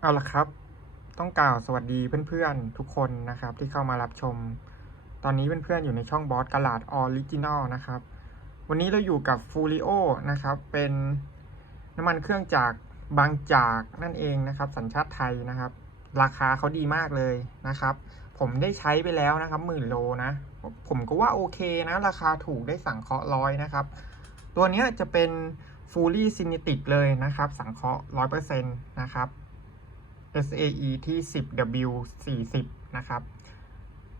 เอาละครับ ต้องกล่าวสวัสดีเพื่อนๆ ทุกคนนะครับที่เข้ามารับชม ตอนนี้เพื่อนๆ อยู่ในช่องบอสกลาดออริจินอลนะครับ วันนี้เราอยู่กับฟูริโอนะครับ เป็นน้ำมันเครื่องจากบางจากนั่นเองนะครับ สัญชาติไทยนะครับ ราคาเขาดีมากเลยนะครับ ผมได้ใช้ไปแล้วนะครับหมื่นโลนะ ผมก็ว่าโอเคนะ ราคาถูกได้สั่งเคราะห์ร้อยนะครับ ตัวนี้จะเป็น fully synthetic เลยนะครับ สังเคราะห์100%นะครับ SAE ที่ 10W 40นะครับ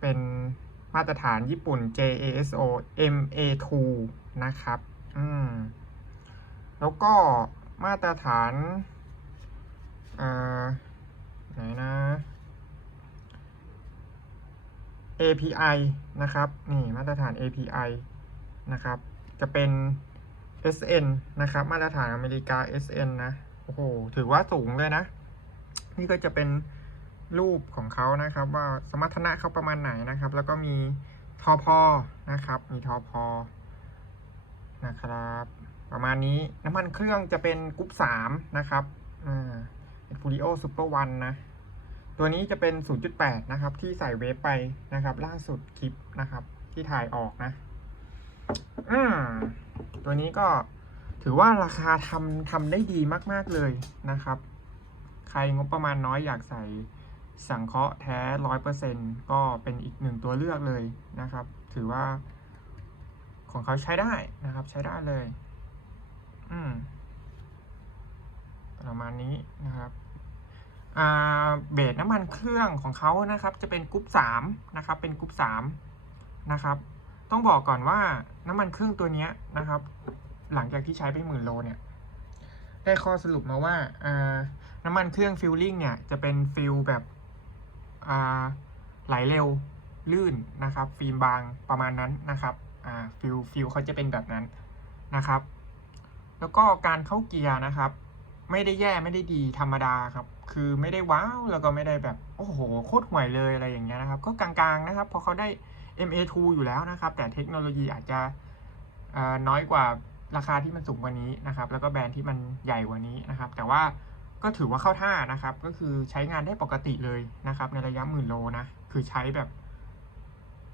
เป็นมาตรฐานญี่ปุ่น JASO MA2 นะครับอืมแล้วก็มาตรฐานอ่าไหนนะ API นะครับ นี่มาตรฐาน API นะครับ จะเป็น SN นะครับ มาตรฐานอเมริกา SN นะ โอ้โห ถือว่าสูงเลยนะ นี่ก็จะเป็นรูปของเขานะครับ ว่าสมรรถนะเขาประมาณไหนนะครับ แล้วก็มีทอพอนะครับ มีทอพอนะครับ ประมาณนี้น้ำมันเครื่องจะเป็นกรุ๊ปสามนะครับอ่าเป็นฟูริโอซูเปอร์วันนะตัวนี้จะเป็น 0.8 นะครับ ที่ใส่เวฟไปนะครับ ล่าสุดคลิปนะครับ ที่ถ่ายออกนะอืมตัวนี้ก็ถือว่าราคาทำทำได้ดีมาก ๆ เลยนะครับ ใครงบประมาณน้อยอยากใส่สังเคราะห์แท้ร้อยเปอร์เซ็นก็เป็นอีกหนึ่งตัวเลือกเลยนะครับ ถือว่า ของเขาใช้ได้นะครับ ใช้ได้เลย อืมประมาณนี้นะครับเบสน้ำมันเครื่องของเขานะครับ จะเป็นกรุ๊ปสามนะครับ เป็นกรุ๊ปสามนะครับ ต้องบอกก่อนว่าน้ำมันเครื่องตัวนี้นะครับ หลังจากที่ใช้ไปหมื่นโลเนี่ย ได้ข้อสรุปมาว่าน้ำมันเครื่องฟิลลิ่งเนี่ยจะเป็นฟิลแบบไหลเร็วลื่นนะครับฟิล์มบางประมาณนั้นนะครับฟิลฟิลเขาจะเป็นแบบนั้นนะครับ แล้วก็การเข้าเกียร์นะครับ ไม่ได้แย่ไม่ได้ดีธรรมดาครับคือไม่ได้ว้าวแล้วก็ไม่ได้แบบโอ้โหโคตรห่วยเลยอะไรอย่างเงี้ยนะครับ ก็กลางๆนะครับพราะเขาได้ MA2 อยู่แล้วนะครับ แต่เทคโนโลยีอาจจะน้อยกว่า ราคาที่มันสูงกว่านี้นะครับ แล้วก็แบรนด์ที่มันใหญ่กว่านี้นะครับ แต่ว่าก็ถือว่าเข้าท่านะครับ ก็คือใช้งานได้ปกติเลยนะครับ ในระยะหมื่นโลนะ คือใช้แบบ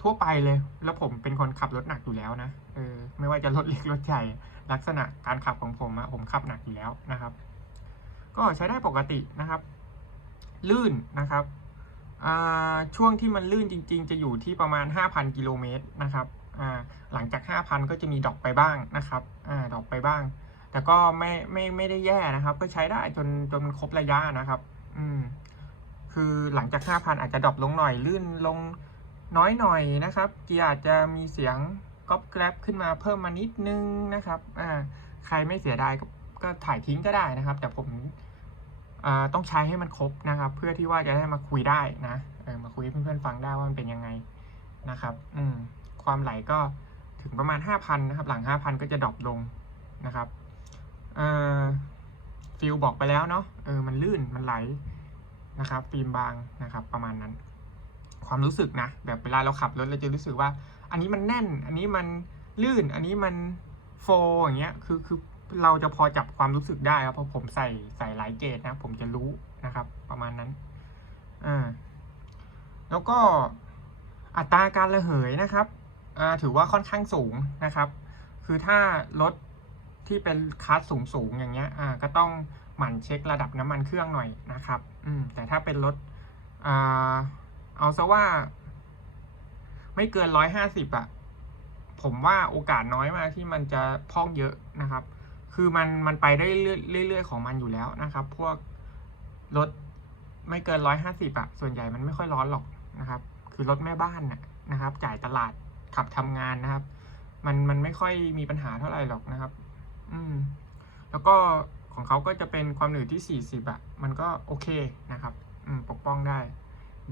ทั่วไปเลย แล้วผมเป็นคนขับรถหนักอยู่แล้วนะ เออ ไม่ว่าจะรถเล็กรถใหญ่ ลักษณะการขับของผมอะผมขับหนักอยู่แล้วนะครับ ก็ใช้ได้ปกตินะครับ ลื่นนะครับอ่าช่วงที่มันลื่นจริง ๆ จะอยู่ที่ประมาณ 5,000 กิโลเมตรนะครับ หลังจาก 5,000 ก็จะมีดอปไปบ้างนะครับอดอปไปบ้าง แต่ก็ไม่ไม่ไม่ได้แย่นะครับ ก็ใช้ได้จนจนครบระยะนะครับ อืมคือหลังจาก 5,000 อาจจะดรอปลงหน่อยลื่นลงน้อยหน่อยนะครับ เกียร์อาจจะมีเสียงก๊อบแกร็บขึ้นมาเพิ่มมานิดนึงนะครับอ่าใครไม่เสียดายก็ก็ถ่ายทิ้งก็ได้นะครับ แต่ผมอ่าต้องใช้ให้มันครบนะครับ เพื่อที่ว่าจะได้มาคุยได้นะเออมาคุยให้เพื่อนๆฟังได้ว่ามันเป็นยังไงนะครับ อืม ความไหลก็ถึงประมาณ 5,000 นะครับ หลัง 5,000 ก็จะดรอปลงนะครับเอ่อฟิลบอกไปแล้วเนาะเออมันลื่นมันไหลนะครับฟิล์มบางนะครับประมาณนั้น ความรู้สึกนะ แบบเวลาเราขับรถเราจะรู้สึกว่า อันนี้มันแน่น อันนี้มันลื่น อันนี้มันโฟอย่างเงี้ยคือคือเราจะพอจับความรู้สึกได้ครับเพราะผมใส่ใส่หลายเกจนะ ผมจะรู้นะครับ ประมาณนั้นอ่าแล้วก็อัตราการระเหยนะครับ ถือว่าค่อนข้างสูงนะครับ คือถ้ารถที่เป็นคลาสสูงสูงๆอย่างเงี้ยก็ต้องหมั่นเช็คระดับน้ำมันเครื่องหน่อยนะครับแต่ถ้าเป็นรถเอาซะว่า ไม่เกินร้อยห้าสิบอะผมว่าโอกาสน้อยมากที่มันจะพองเยอะนะครับ คือมันมันไปได้เรื่อยๆของมันอยู่แล้วนะครับ พวกรถไม่เกินร้อยห้าสิบอะส่วนใหญ่มันไม่ค่อยร้อนหรอกนะครับ คือรถแม่บ้านนะนะครับ จ่ายตลาด ขับทำงานนะครับ มันมันไม่ค่อยมีปัญหาเท่าไหร่หรอกนะครับ อืม แล้วก็ของเขาก็จะเป็นความหนืดที่ 40อะมันก็โอเคนะครับ อืม ปกป้องได้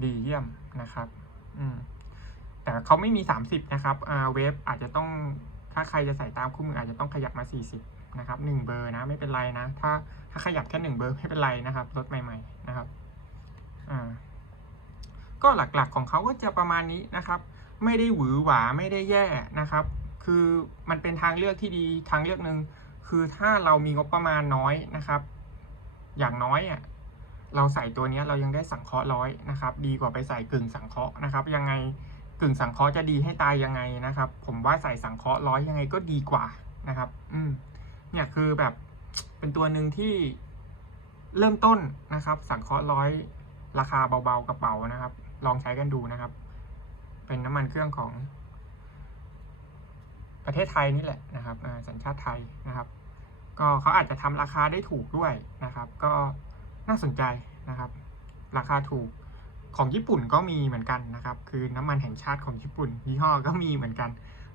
ดีเยี่ยมนะครับ อืม แต่เขาไม่มี 30 นะครับ อ่า เวฟอาจจะต้อง ถ้าใครจะใส่ตามคู่มืออาจจะต้องขยับมา 40 นะครับ1เบอร์นะ ไม่เป็นไรนะ ถ้าถ้าขยับแค่ 1 เบอร์ไม่เป็นไรนะครับ รถใหม่ ๆ นะครับ อ่า ก็หลักๆของเขาก็จะประมาณนี้นะครับ ไม่ได้หวือหวาไม่ได้แย่นะครับ คือมันเป็นทางเลือกที่ดีทางเลือกหนึ่งคือถ้าเรามีงบประมาณน้อยนะครับ อย่างน้อยอะเราใส่ตัวนี้เรายังได้สังเคราะห์ร้อยนะครับ ดีกว่าไปใส่กึ่งสังเคราะห์นะครับ ยังไงกึ่งสังเคราะห์จะดีให้ตายยังไงนะครับ ผมว่าใส่สังเคราะห์ร้อยยังไงก็ดีกว่านะครับ อืมเนี่ยคือแบบเป็นตัวหนึ่งที่เริ่มต้นนะครับ สังเคราะห์ร้อยราคาเบาๆกระเป๋านะครับ ลองใช้กันดูนะครับ เป็นน้ำมันเครื่องของประเทศไทยนี่แหละนะครับสัญชาติไทยนะครับ ก็เขาอาจจะทำราคาได้ถูกด้วยนะครับ ก็น่าสนใจนะครับ ราคาถูกของญี่ปุ่นก็มีเหมือนกันนะครับ คือน้ำมันแห่งชาติของญี่ปุ่น ยี่ห้อก็มีเหมือนกัน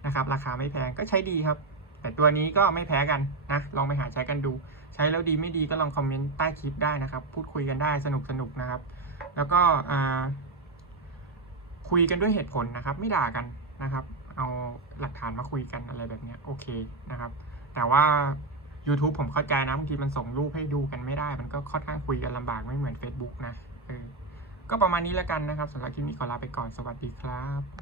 นะครับ ราคาไม่แพงก็ใช้ดีครับ แต่ตัวนี้ก็ไม่แพ้กันนะลองไปหาใช้กันดู ใช้แล้วดีไม่ดีก็ลองคอมเมนต์ใต้คลิปได้นะครับ พูดคุยกันได้สนุกสนุกนะครับ แล้วก็อ่า คุยกันด้วยเหตุผลนะครับ ไม่ด่ากันนะครับ เอาหลักฐานมาคุยกันอะไรแบบนี้โอเคนะครับ แต่ว่า YouTube ผมเข้าใจนะบางทีมันส่งรูปให้ดูกันไม่ได้ มันก็ค่อนข้างคุยกันลำบากไม่เหมือน Facebook นะเออก็ประมาณนี้แล้วกันนะครับสำหรับคลิปนี้ขอลาไปก่อนสวัสดีครับ